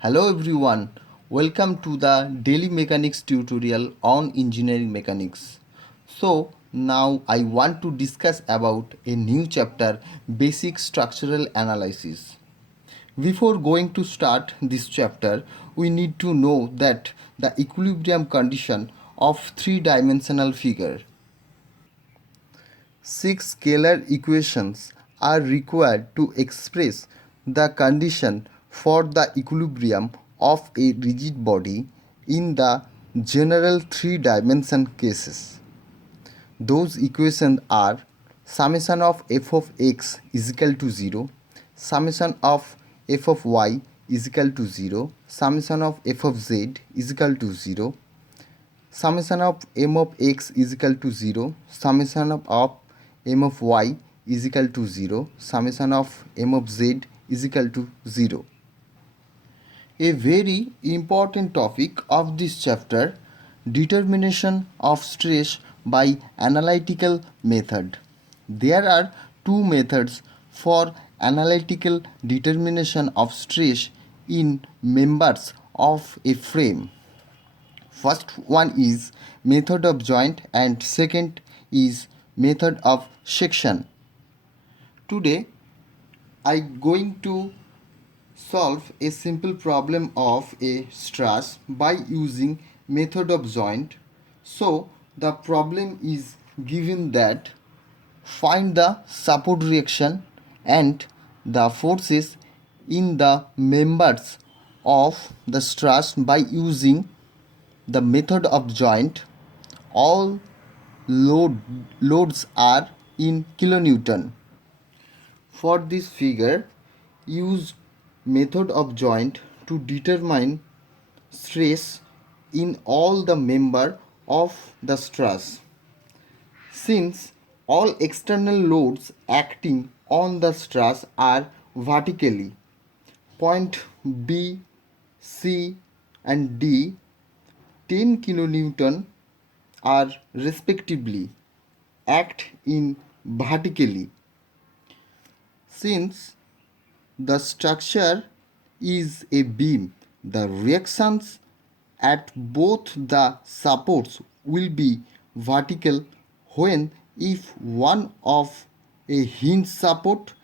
Hello everyone, welcome to the daily mechanics tutorial on engineering mechanics. So now I want to discuss about a new chapter, basic structural analysis. Before going to start this chapter, we need to know that the equilibrium condition of three-dimensional figure. Six scalar equations are required to express the condition for the equilibrium of a rigid body in the general three-dimension cases. Those equations are summation of f of x is equal to 0, summation of f of y is equal to 0, summation of f of z is equal to 0, summation of m of x is equal to 0, summation of m of y is equal to 0, summation of m of z is equal to 0. A very important topic of this chapter, determination of stress by analytical method. There are two methods for analytical determination of stress in members of a frame. First one is method of joint and second is method of section. Today I going to solve a simple problem of a stress by using method of joint. So the problem is given that find the support reaction and the forces in the members of the stress by using the method of joint. All loads are in kilonewton. For this figure, use method of joint to determine stress in all the member of the stress. Since all external loads acting on the stress are vertically, point B, C and D 10 kilonewton are respectively act in vertically. Since the structure is a beam, the reactions at both the supports will be vertical when if one of a hinge support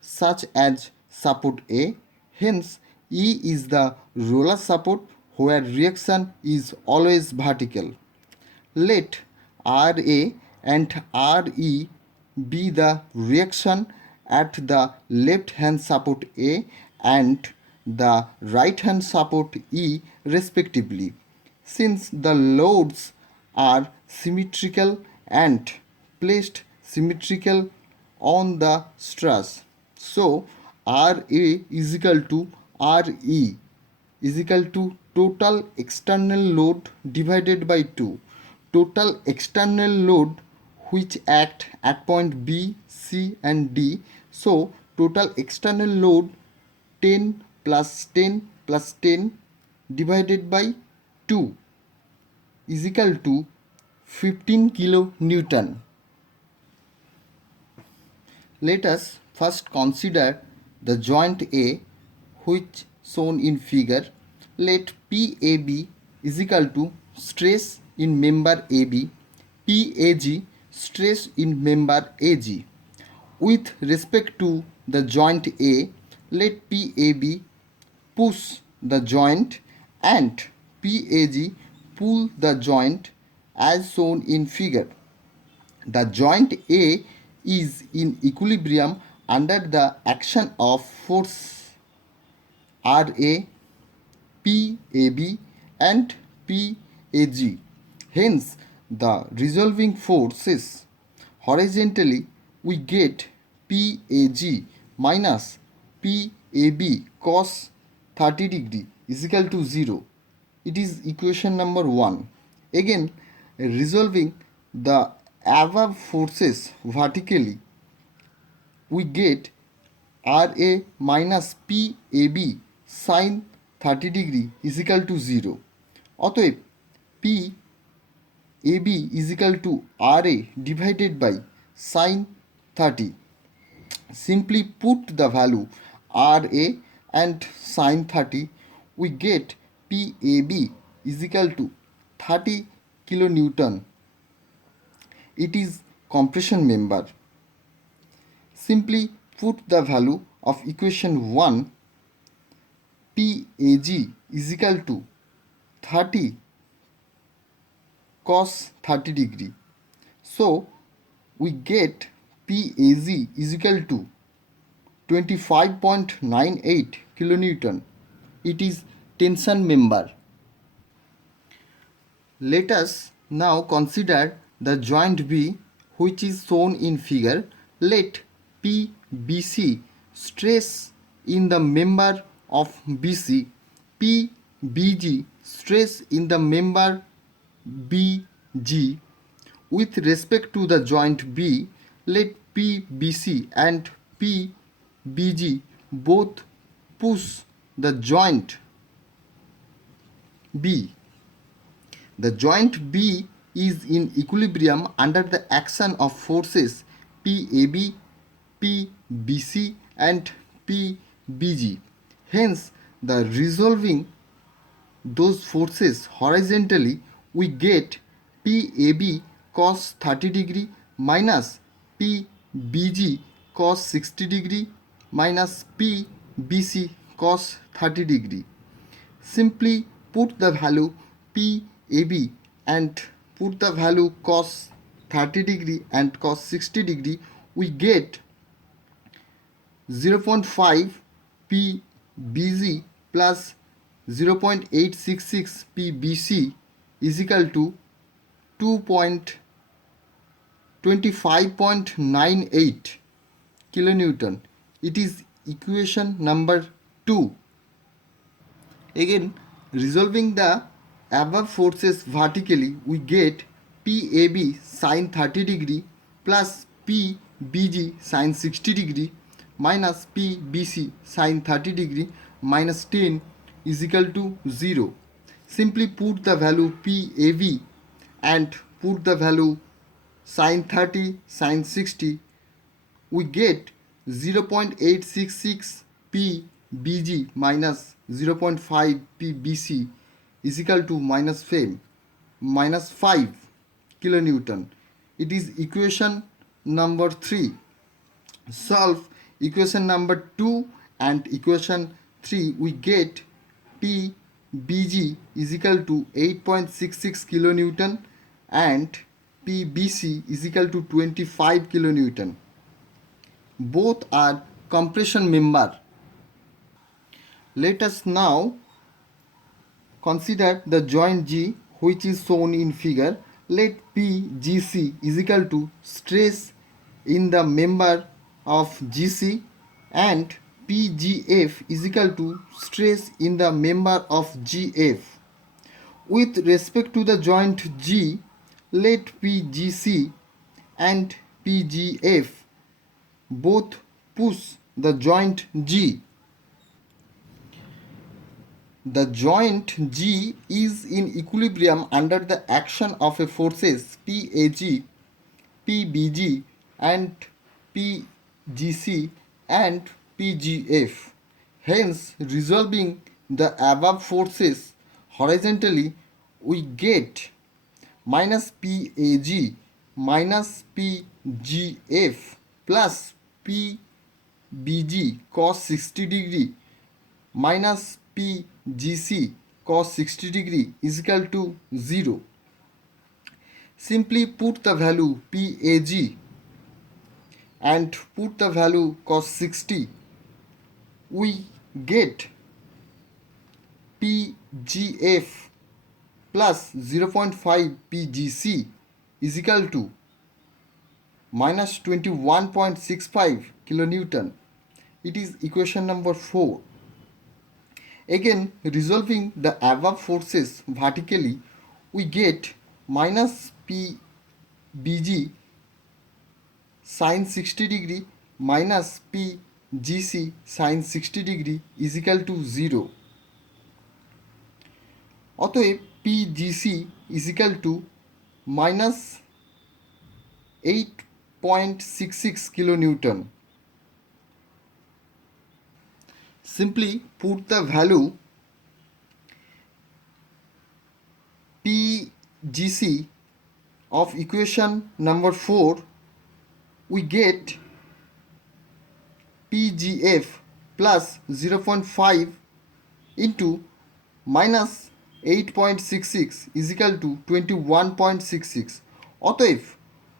such as support A, hence E is the roller support where reaction is always vertical. Let RA and RE be the reaction at the left hand support A and the right hand support E respectively. Since the loads are symmetrical and placed symmetrical on the stress, so RA is equal to RE is equal to total external load divided by 2. Total external load which act at point B, C and D. So total external load 10 plus 10 plus 10 divided by 2 is equal to 15 kilonewton. Let us first consider the joint A which shown in figure. Let PAB is equal to stress in member AB, PAG stress in member AG. With respect to the joint A, let PAB push the joint and PAG pull the joint as shown in figure. The joint A is in equilibrium under the action of force RA, PAB and PAG. Hence, the resolving forces horizontally we get PAG minus PAB cos 30 degree is equal to 0. It is equation number 1. Again, resolving the above forces vertically, we get RA minus PAB sin 30 degree is equal to 0. অতএব PAB is equal to RA divided by sin 30. Simply put the value RA and sin 30 we get PAB is equal to 30 kilonewton. It is compression member. Simply put the value of equation 1, PAG is equal to 30 cos 30 degree. So we get PAG is equal to 25.98 kilonewton. It is tension member. Let us now consider the joint B, which is shown in figure. Let PBC stress in the member of BC, PBG stress in the member BG. With respect to the joint B, let PBC and PBG both push the joint B. The joint B is in equilibrium under the action of forces PAB, PBC and PBG. Hence, the resolving those forces horizontally, we get PAB cos 30 degree minus PBG cos 60 degree minus PBC cos 30 degree. Simply put the value PAB and put the value cos 30 degree and cos 60 degree, we get 0.5 PBG plus 0.866 PBC is equal to 25.98 kilonewton. It is equation number 2. Again, resolving the above forces vertically, we get PAB sin 30 degree plus PBG sin 60 degree minus PBC sin 30 degree minus 10 is equal to 0. Simply put the value PAB and put the value sin 30 sin 60, we get 0.866 PBG minus 0.5 PBC is equal to minus 5 kilonewton. It is equation number 3. Solve equation number 2 and equation 3, we get PBG is equal to 8.66 kilonewton and PBC is equal to 25 kilonewton. Both are compression member. Let us now consider the joint G, which is shown in figure. Let PGC is equal to stress in the member of GC and PGF is equal to stress in the member of GF. With respect to the joint G, let PGC and PGF both push the joint G. The joint G is in equilibrium under the action of a forces PAG, PBG and PGC and PGF. Hence, resolving the above forces horizontally, we get minus PAG minus PGF plus PBG cos 60 degree minus PGC cos 60 degree is equal to 0. Simply put the value PAG and put the value cos 60, we get PGF plus 0.5 PGC is equal to minus 21.65 kilonewton. It is equation number 4. Again, resolving the above forces vertically, we get minus PBG sin 60 degree minus PGC sin 60 degree is equal to 0. অতএব PGC is equal to minus 8.66 kilonewton. Simply put the value PGC of equation number 4, we get PGF plus 0.5 into minus 8.66 is equal to 21.66. অতএব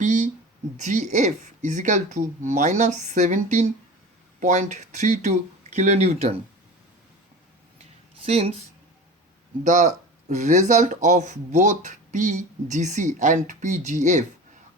PGF is equal to minus 17.32 kilonewton. Since the result of both PGC and PGF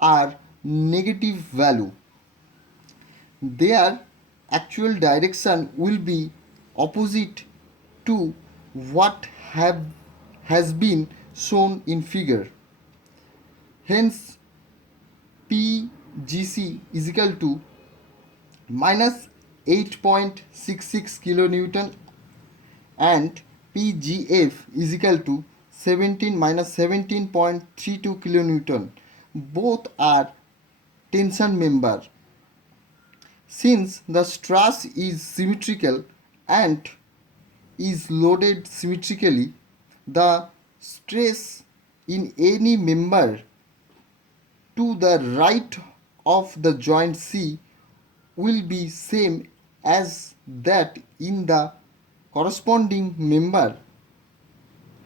are negative value, their actual direction will be opposite to what has been shown in figure. Hence, PGC is equal to minus 8.66 kilonewton and PGF is equal to 17 minus 17.32 kilonewton. Both are tension member. Since the stress is symmetrical and is loaded symmetrically, the stress in any member to the right of the joint C will be same as that in the corresponding member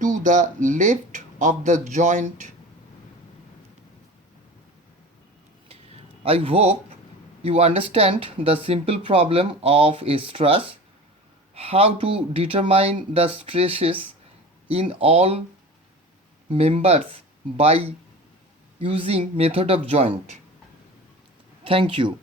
to the left of the joint. I hope you understand the simple problem of a stress, how to determine the stresses in all members by using method of joint. Thank you.